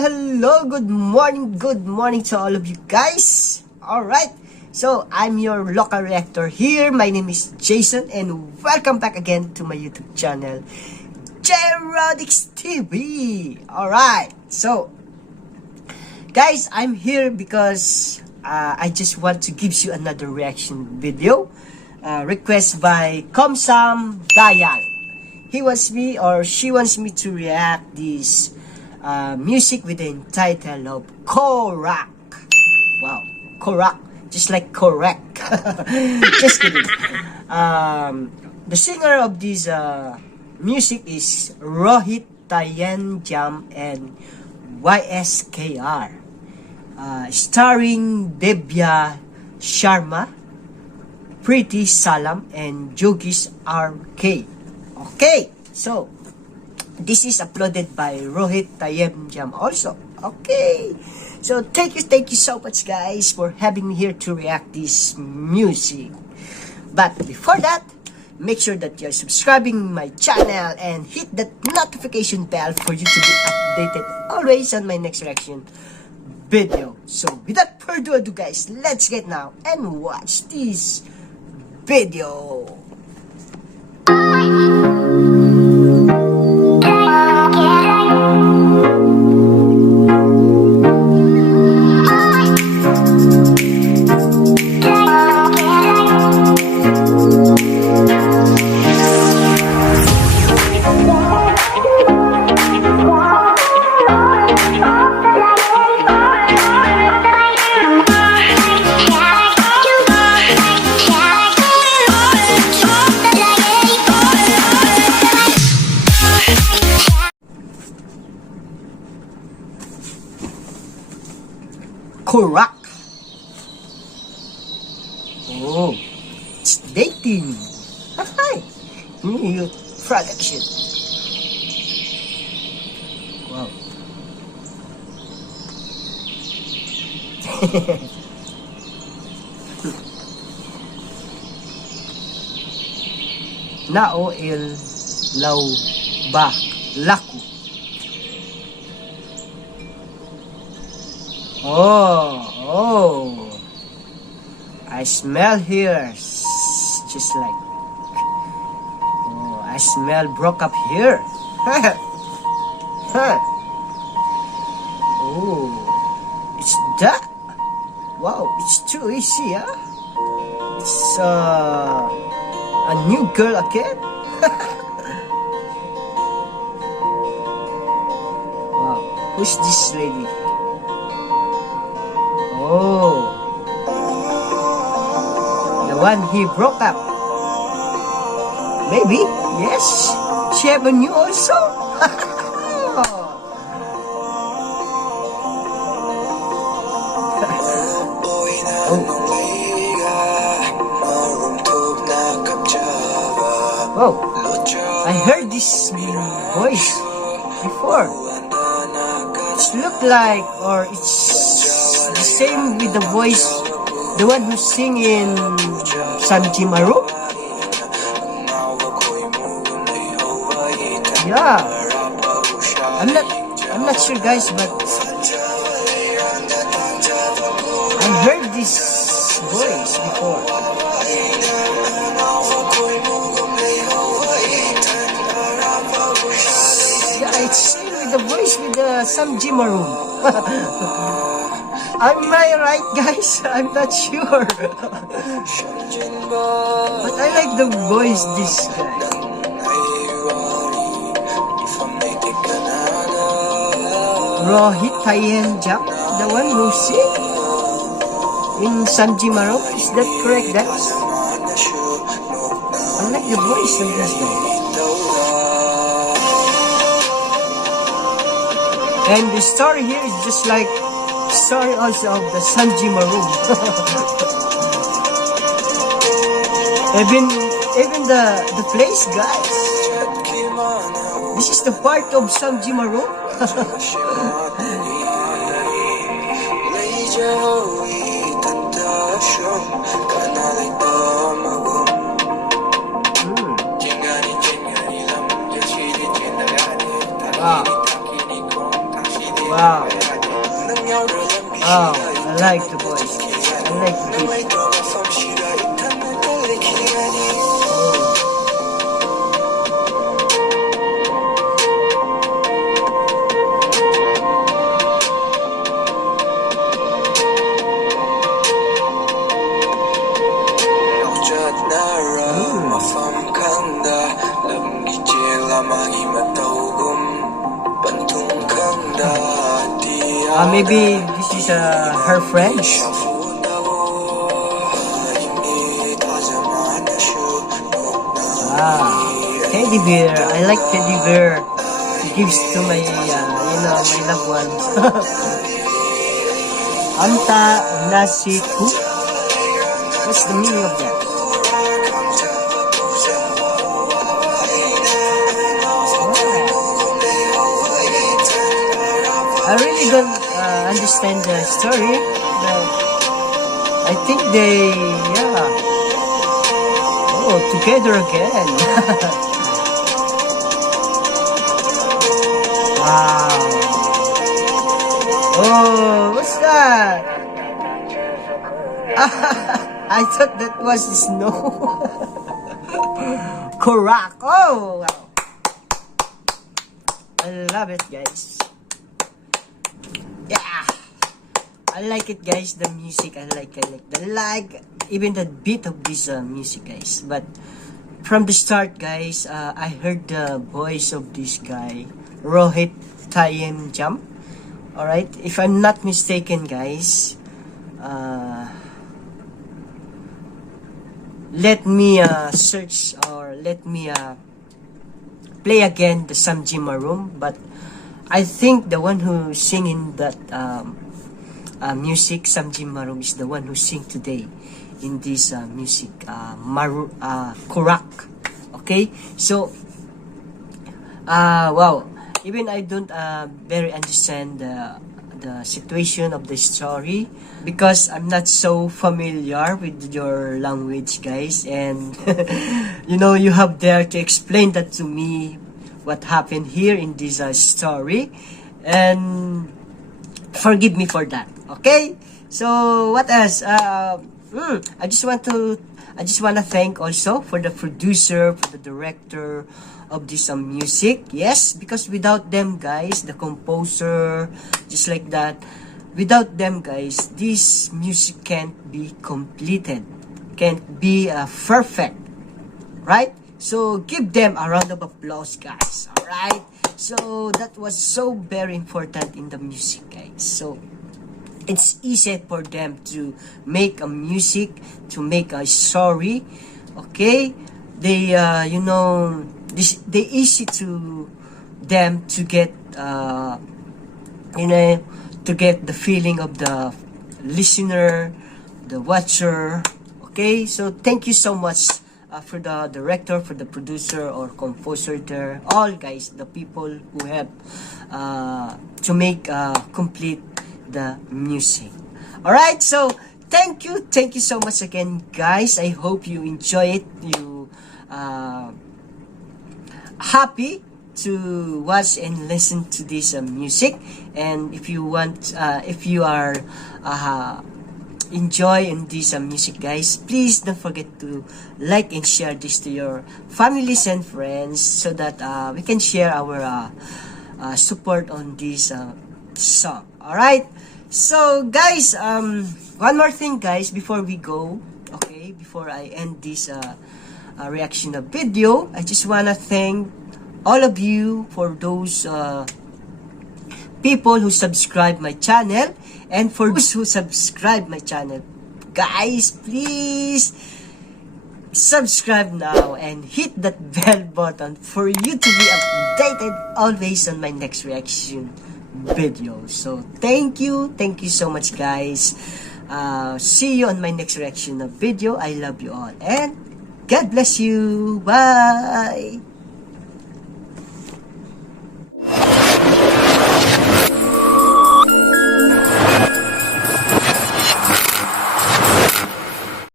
hello, good morning to all of you guys. Alright, so I'm your local reactor here. My name is Jayson and welcome back again to my YouTube channel, Jerodix TV. Alright, so guys, I'm here because I just want to give you another reaction video request by Komsam Dayal. He wants me or she wants me to react this music with the title of KURAK. Wow, KURAK, just like KURAK. Just kidding. The singer of this music is Rohit Tayenjam and YSKR, starring Devya Sharma, Preeti Salam, and Jogis RK. Okay, so this is uploaded by Rohit Tayenjam also. Okay, so thank you so much guys for having me here to react this music. But before that, make sure that you're subscribing my channel and hit that notification bell for you to be updated always on my next reaction video. So without further ado guys, let's get now and watch this video. KURAK. Oh, it's dating. Hi, new production. Wow. Nao il lau ba laku. Oh, I smell here, just like, I smell broke up here. Oh, it's that. Wow, it's too easy, huh? It's a new girl again. Wow, who's this lady? Oh, the one he broke up. Maybe, yes. She have a new also. Oh, I heard this voice before. It look like, or it's the same with the voice, the one who sing in Sanjimaru. Yeah, I'm not sure guys, but I heard this voice before. Yeah, it's same with the voice with the Sanjimaru. Am I right guys? I'm not sure. But I like the voice this guy. Rohit Tayenjam, the one who sing in Sanjimaru, is that correct guys? I like the voice of this guy. And the story here is just like story also of the Sanjimaru. even the place guys. This is the part of Sanjimaru. Wow. Wow. Maybe this is her friend. Teddy bear. I like teddy bear. It gives to my, my loved ones. Anta nasiku. What's the meaning of that? I really don't understand the story, but I think they, together again. Wow. Oh, what's that? I thought that was snow. KURAK. Oh, wow. I love it, guys. Yeah, I like it, guys. The music, I like even the beat of this music, guys. But from the start, guys, I heard the voice of this guy, Rohit Tayenjam. All right, if I'm not mistaken, guys. Let me search, or let me play again the Samji Maroom, but I think the one who singing that music, Samji Maroom, is the one who sing today in this music, KURAK. Okay, so wow, even I don't very understand the situation of the story, because I'm not so familiar with your language, guys, and you have there to explain that to me, what happened here in this story, and forgive me for that. Okay, so what else? I just want to thank also for the producer, for the director of this music. Yes, because without them, guys, the composer, just like that, without them, guys, this music can't be completed, can't be perfect, right? So give them a round of applause, guys. All right, so that was so very important in the music, guys. So it's easy for them to make a music, to make a story. Okay, they they easy to them to get to get the feeling of the listener, the watcher. Okay, so thank you so much for the director, for the producer or composer there, all, guys, the people who help to make complete the music. All right, so thank you so much again, guys. I hope you enjoy it. You happy to watch and listen to this music, and if you want, if you are enjoy in this music, guys, please don't forget to like and share this to your families and friends, so that we can share our support on this song. All right, so guys, one more thing, guys, before we go. Okay, before I end this reaction of video, I just wanna thank all of you for those people who subscribe my channel, and for those who subscribe my channel, guys, please subscribe now and hit that bell button for you to be updated always on my next reaction video. So thank you so much, guys. See you on my next reaction video. I love you all, and God bless you. Bye.